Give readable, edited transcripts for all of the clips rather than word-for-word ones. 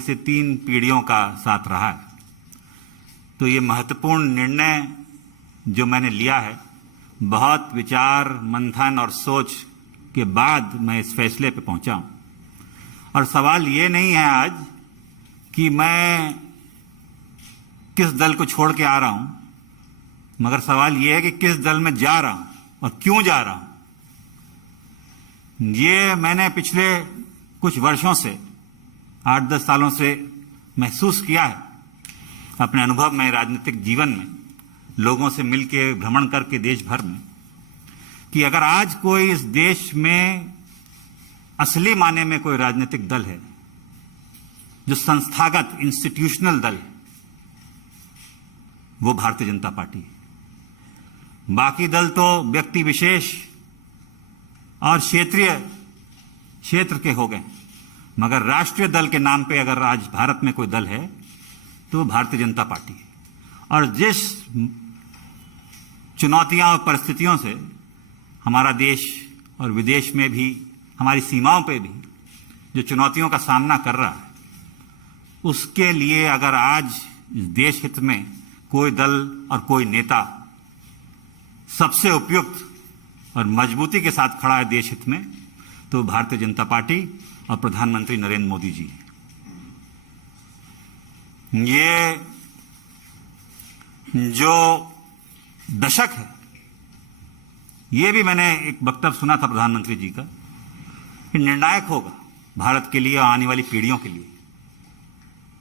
से 3 पीढ़ियों का साथ रहा है। तो ये महत्वपूर्ण निर्णय जो मैंने लिया है, बहुत विचार मंथन और सोच के बाद मैं इस फैसले पे पहुंचा हूं। और सवाल ये नहीं है आज कि मैं किस दल को छोड़ के आ रहा हूं, मगर सवाल ये है कि किस दल में जा रहा हूं और क्यों जा रहा हूं। ये मैंने पिछले कुछ वर्षों से 8-10 सालों से महसूस किया है अपने अनुभव में, राजनीतिक जीवन में, लोगों से मिलकर भ्रमण करके देश भर में, कि अगर आज कोई इस देश में असली माने में कोई राजनीतिक दल है जो संस्थागत इंस्टीट्यूशनल दल है, वो भारतीय जनता पार्टी है। बाकी दल तो व्यक्ति विशेष और क्षेत्र के हो गए, मगर राष्ट्रीय दल के नाम पे अगर आज भारत में कोई दल है तो वो भारतीय जनता पार्टी है। और जिस चुनौतियां और परिस्थितियों से हमारा देश और विदेश में भी, हमारी सीमाओं पे भी जो चुनौतियों का सामना कर रहा है, उसके लिए अगर आज इस देश हित में कोई दल और कोई नेता सबसे उपयुक्त और मजबूती के साथ खड़ा है देश हित में, तो भारतीय जनता पार्टी और प्रधानमंत्री नरेंद्र मोदी जी हैं। ये जो दशक है, ये भी मैंने एक वक्तव्य सुना था प्रधानमंत्री जी का, कि निर्णायक होगा भारत के लिए और आने वाली पीढ़ियों के लिए।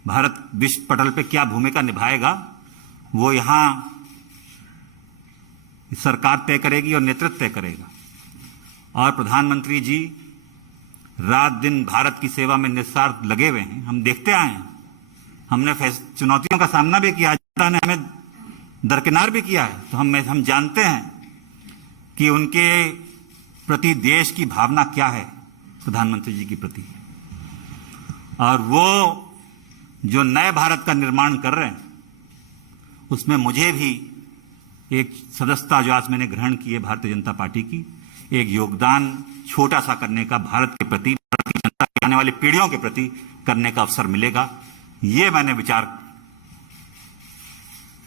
भारत विश्व पटल पे क्या भूमिका निभाएगा वो यहां सरकार तय करेगी और नेतृत्व तय करेगा। और प्रधानमंत्री जी रात दिन भारत की सेवा में निस्वार्थ लगे हुए हैं। हम देखते आए हैं, हमने चुनौतियों का सामना भी किया, जनता ने हमें दरकिनार भी किया है, तो हम जानते हैं कि उनके प्रति देश की भावना क्या है प्रधानमंत्री जी के प्रति। और वो जो नए भारत का निर्माण कर रहे हैं, उसमें मुझे भी एक सदस्यता जो आज मैंने ग्रहण की है भारतीय जनता पार्टी की, एक योगदान छोटा सा करने का भारत के प्रति, भारत की जनता की आने वाली पीढ़ियों के प्रति करने का अवसर मिलेगा। ये मैंने विचार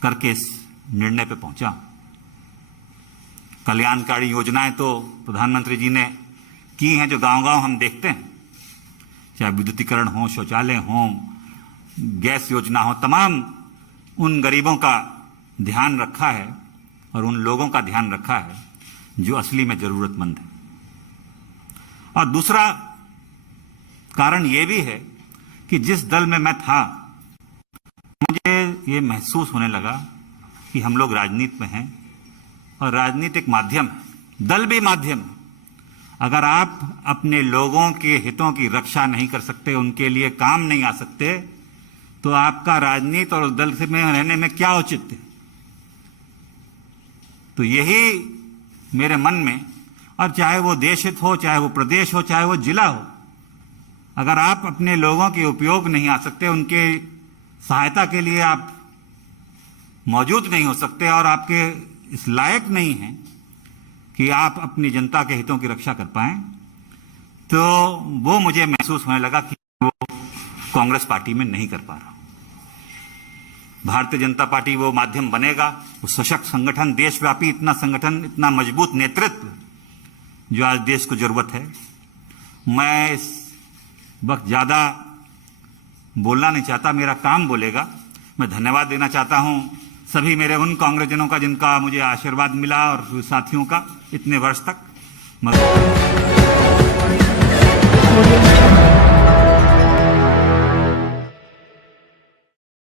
करके इस निर्णय पे पहुंचा। कल्याणकारी योजनाएं तो प्रधानमंत्री जी ने की हैं, जो गांव-गांव हम देखते हैं, चाहे विद्युतीकरण हो, शौचालय हो, गैस योजना हो, तमाम उन गरीबों का ध्यान रखा है और उन लोगों का ध्यान रखा है जो असली में जरूरतमंद है। और दूसरा कारण यह भी है कि जिस दल में मैं था, मुझे ये महसूस होने लगा कि हम लोग राजनीति में हैं और राजनीति एक माध्यम है, दल भी माध्यम है। अगर आप अपने लोगों के हितों की रक्षा नहीं कर सकते, उनके लिए काम नहीं आ सकते, तो आपका राजनीति और उस दल से में रहने में क्या औचित्य है। तो यही मेरे मन में, और चाहे वो देश हित हो, चाहे वो प्रदेश हो, चाहे वो जिला हो, अगर आप अपने लोगों के उपयोग नहीं आ सकते, उनके सहायता के लिए आप मौजूद नहीं हो सकते और आपके इस लायक नहीं हैं कि आप अपनी जनता के हितों की रक्षा कर पाएं, तो वो मुझे महसूस होने लगा कि वो कांग्रेस पार्टी में नहीं कर पा रहा। भारतीय जनता पार्टी वो माध्यम बनेगा, वो सशक्त संगठन, देशव्यापी इतना संगठन, इतना मजबूत नेतृत्व जो आज देश को जरूरत है। मैं इस वक्त ज्यादा बोलना नहीं चाहता, मेरा काम बोलेगा। मैं धन्यवाद देना चाहता हूं सभी मेरे उन कांग्रेसजनों का जिनका मुझे आशीर्वाद मिला और साथियों का इतने वर्ष तक।